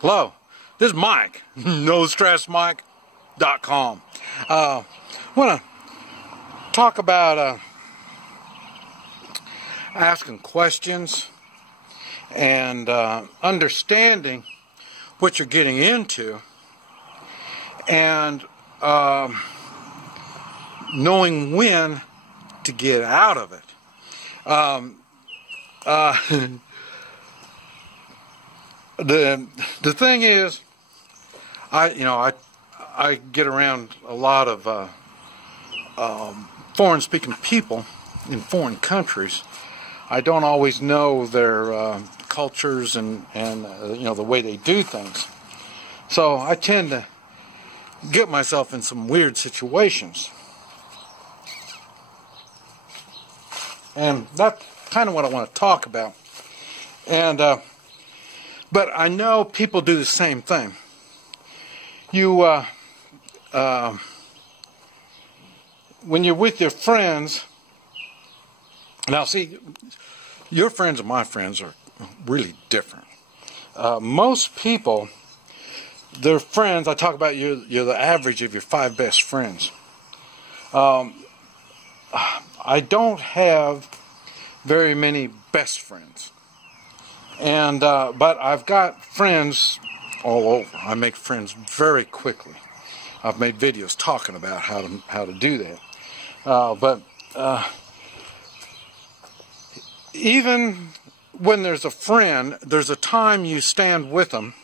Hello, this is Mike, NoStressMike.com. I want to talk about asking questions and understanding what you're getting into, and knowing when to get out of it. The thing is, I get around a lot of foreign-speaking people in foreign countries. I don't always know their cultures and the way they do things. So I tend to get myself in some weird situations. And that's kind of what I want to talk about. And but I know people do the same thing. You when you're with your friends, now see, your friends and my friends are really different. Most people, their friends, I talk about you're the average of your 5 best friends. I don't have very many best friends, and but I've got friends all over. I make friends very quickly. I've made videos talking about how to do that. But even when there's a friend, there's a time you stand with them,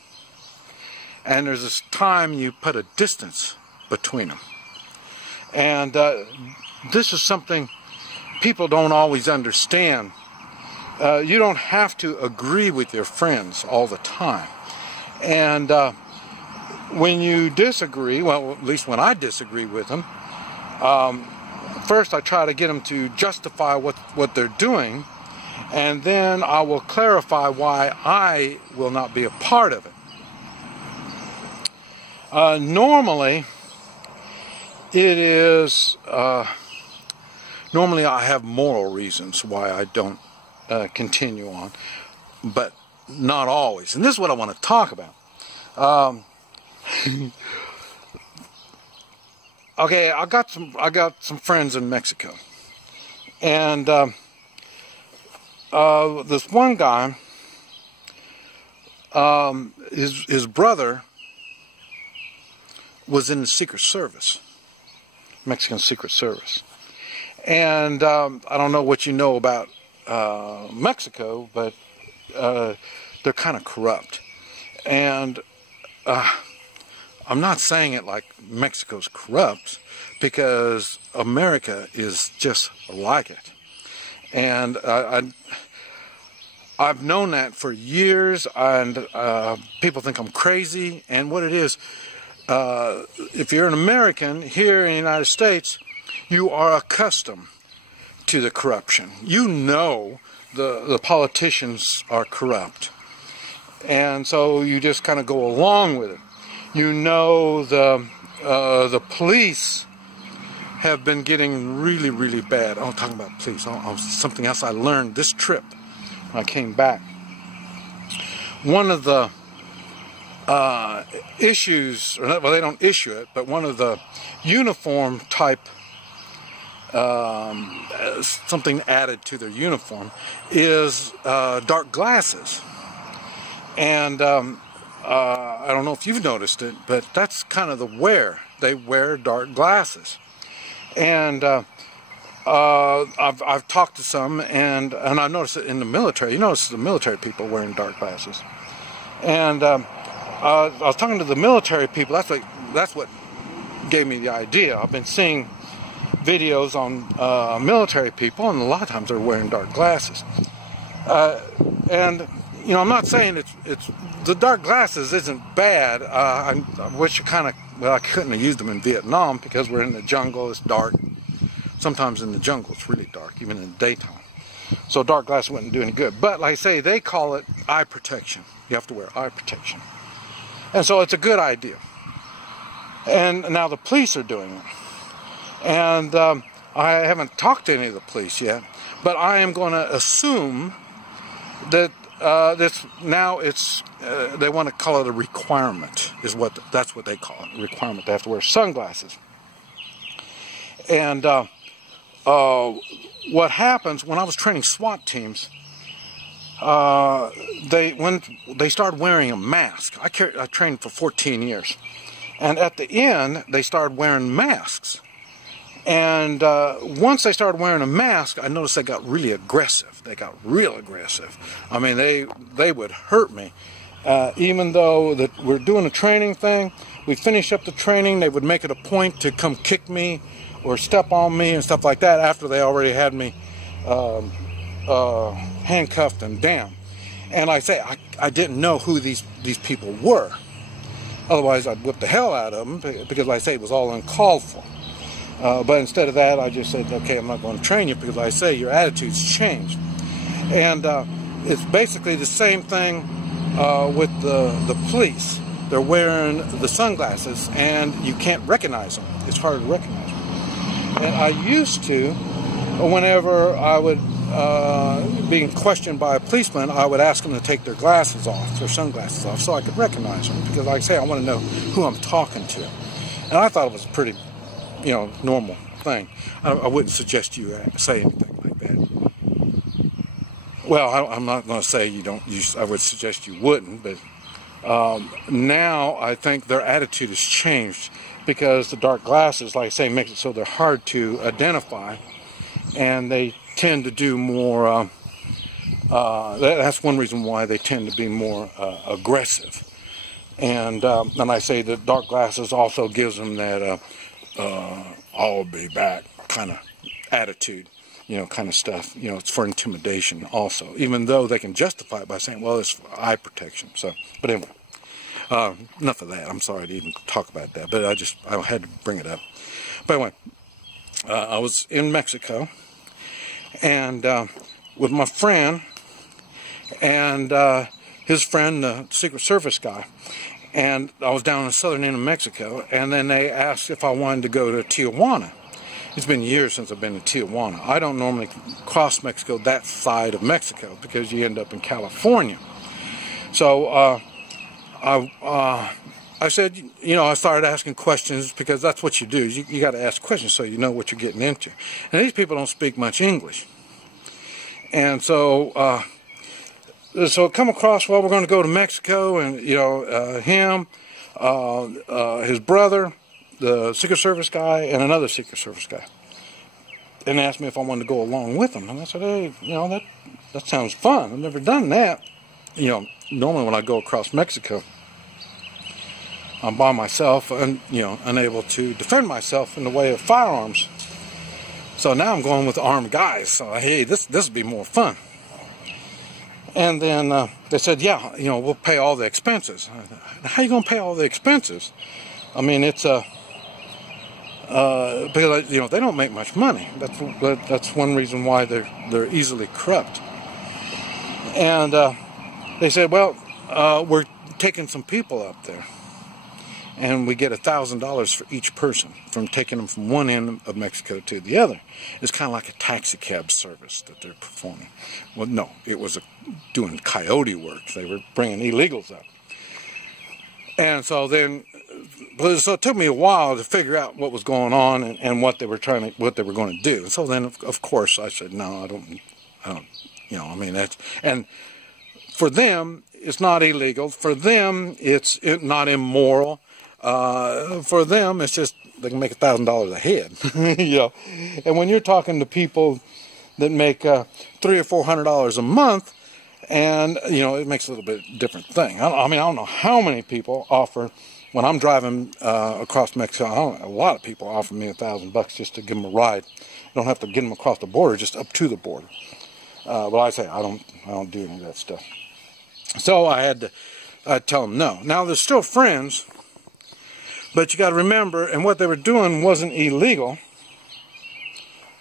and there's a time you put a distance between them. And this is something people don't always understand. You don't have to agree with your friends all the time. And when you disagree, well, at least when I disagree with them, first I try to get them to justify what they're doing, and then I will clarify why I will not be a part of it. Normally, it is... Normally I have moral reasons why I don't continue on, but not always. And this is what I want to talk about. Okay, I got some friends in Mexico, and this one guy, his brother was in the Secret Service, Mexican Secret Service. And I don't know what you know about Mexico, but they're kind of corrupt. And I'm not saying it like Mexico's corrupt, because America is just like it. And I've known that for years, and people think I'm crazy. And what it is, if you're an American here in the United States, you are accustomed to the corruption. You know the politicians are corrupt. And so you just kind of go along with it. You know the police have been getting really, really bad. Oh, talking about police. Something else I learned this trip when I came back. One of the issues, well, they don't issue it, but one of the uniform type something added to their uniform is dark glasses. And I don't know if you've noticed it, but that's kind of the wear. They wear dark glasses. And I've talked to some, and I noticed it in the military. You notice the military people wearing dark glasses. And I was talking to the military people. That's what gave me the idea. I've been seeing videos on military people, and a lot of times they're wearing dark glasses. And I'm not saying it's the dark glasses isn't bad. I wish I couldn't have used them in Vietnam, because we're in the jungle. It's dark. Sometimes in the jungle it's really dark, even in the daytime. So dark glasses wouldn't do any good. But like I say, they call it eye protection. You have to wear eye protection, and so it's a good idea. And now the police are doing it. And I haven't talked to any of the police yet, but I am going to assume that They want to call it a requirement. That's what they call it, a requirement. They have to wear sunglasses. And what happens when I was training SWAT teams? When they started wearing a mask. I trained for 14 years, and at the end they started wearing masks. And once they started wearing a mask, I noticed they got really aggressive. They got real aggressive. I mean, they would hurt me. Even though that we're doing a training thing, we finish up the training, they would make it a point to come kick me or step on me and stuff like that after they already had me handcuffed and down. And I didn't know who these people were. Otherwise, I'd whip the hell out of them, because it was all uncalled for. But instead of that, I just said, okay, I'm not going to train you, because your attitude's changed. And it's basically the same thing with the police. They're wearing the sunglasses, and you can't recognize them. It's hard to recognize them. And I used to, whenever I would being questioned by a policeman, I would ask them to take their glasses off, their sunglasses off, so I could recognize them, because I want to know who I'm talking to. And I thought it was a pretty, normal thing. I wouldn't suggest you say anything like that. Well, I'm not going to say you don't. I would suggest you wouldn't, but now I think their attitude has changed, because the dark glasses, like I say, makes it so they're hard to identify, and they tend to do more. That's one reason why they tend to be more aggressive. And I say that dark glasses also gives them that I'll be back kind of attitude, kind of stuff. It's for intimidation also, even though they can justify it by saying, well, it's for eye protection. So, but anyway, enough of that. I'm sorry to even talk about that, but I had to bring it up. But anyway, I was in Mexico, and with my friend and his friend, the Secret Service guy. And I was down in the southern end of Mexico, and then they asked if I wanted to go to Tijuana. It's been years since I've been to Tijuana. I don't normally cross Mexico that side of Mexico, because you end up in California. So I said, I started asking questions, because that's what you do. You got to ask questions so you know what you're getting into. And these people don't speak much English. And so it come across, well, we're going to go to Mexico, and, him, his brother, the Secret Service guy, and another Secret Service guy. And asked me if I wanted to go along with them. And I said, hey, that sounds fun. I've never done that. Normally when I go across Mexico, I'm by myself and, unable to defend myself in the way of firearms. So now I'm going with armed guys. So, hey, this will be more fun. And then they said, yeah, we'll pay all the expenses. How are you going to pay all the expenses? I mean, it's because they don't make much money. That's one reason why they're easily corrupt. And they said, well, we're taking some people up there, and we get $1,000 for each person from taking them from one end of Mexico to the other. It's kind of like a taxi cab service that they're performing. Well, no, it was doing coyote work. They were bringing illegals up. And so then, so it took me a while to figure out what was going on and what they were going to do. And so then, of course, I said, no, I don't, that's, and for them, it's not illegal. For them, it's not immoral. For them, it's just they can make $1,000 a head, And when you're talking to people that make $300 or $400 a month, and it makes a little bit different thing. I don't know how many people offer when I'm driving across Mexico. A lot of people offer me $1,000 just to give them a ride. You don't have to get them across the border, just up to the border. But I say I don't do any of that stuff. So I'd tell them no. Now they're still friends. But you got to remember, and what they were doing wasn't illegal,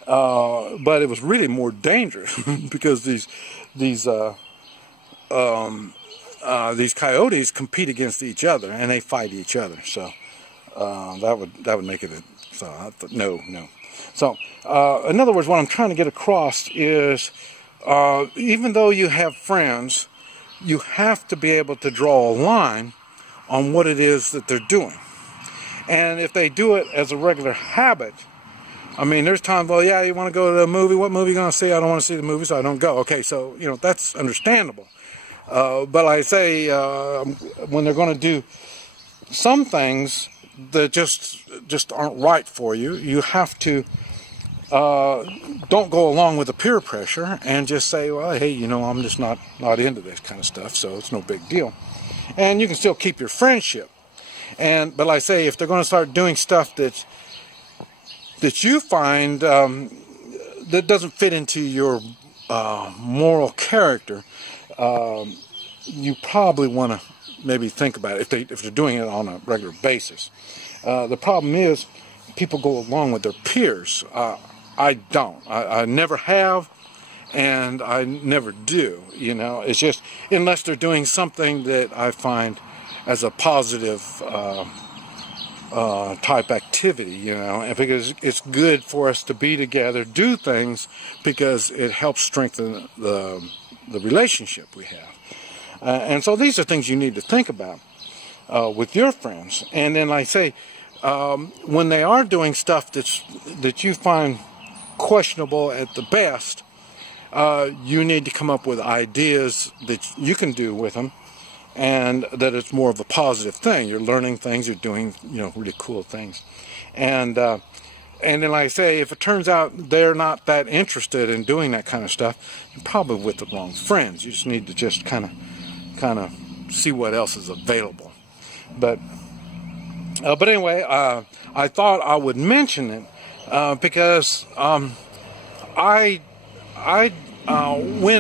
but it was really more dangerous because these coyotes compete against each other and they fight each other. So that would make it. So I thought, no. So in other words, what I'm trying to get across is, even though you have friends you have to be able to draw a line on what it is that they're doing. And if they do it as a regular habit, I mean, there's times, well, yeah, you want to go to a movie, what movie are you going to see? I don't want to see the movie, so I don't go. Okay, so, you know, that's understandable. But I say, when they're going to do some things that just aren't right for you, you have to don't go along with the peer pressure and just say, well, hey, you know, I'm just not into this kind of stuff, so it's no big deal. And you can still keep your friendship. But like I say, if they're going to start doing stuff that you find that doesn't fit into your moral character, you probably want to maybe think about it if they're doing it on a regular basis. The problem is people go along with their peers. I don't. I never have, and I never do. You know, it's just unless they're doing something that I find as a positive type activity, you know, and because it's good for us to be together, do things, because it helps strengthen the relationship we have. And so these are things you need to think about with your friends. And then, like I say, when they are doing stuff that you find questionable at the best, you need to come up with ideas that you can do with them, and that it's more of a positive thing. You're learning things, you're doing, you know, really cool things. And then, like I say, if it turns out they're not that interested in doing that kind of stuff, you're probably with the wrong friends. You just need to just kind of see what else is available. But anyway, I thought I would mention it because when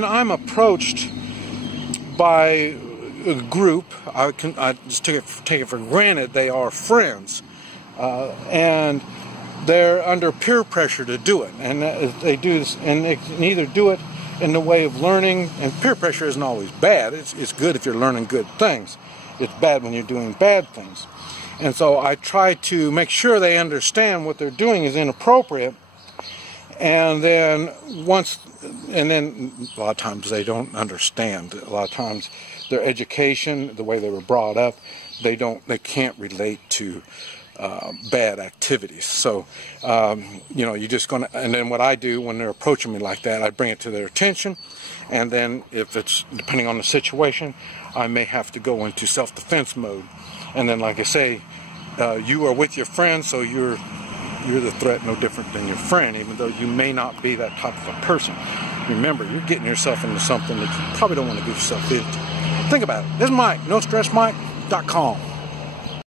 I'm approached by a group, I just take it for granted they are friends, and they're under peer pressure to do it, and they do this, and they can either do it in the way of learning, and peer pressure isn't always bad. It's good if you're learning good things. It's bad when you're doing bad things. And so I try to make sure they understand what they're doing is inappropriate, and then a lot of times they don't understand. A lot of times their education, the way they were brought up, they can't relate to bad activities. So, you know, you're just going to, and then what I do when they're approaching me like that, I bring it to their attention, and then if it's, depending on the situation, I may have to go into self-defense mode. And then, like I say, you are with your friend, so you're the threat no different than your friend, even though you may not be that type of a person. Remember, you're getting yourself into something that you probably don't want to get yourself into. Think about it. This is Mike, NoStressMike.com.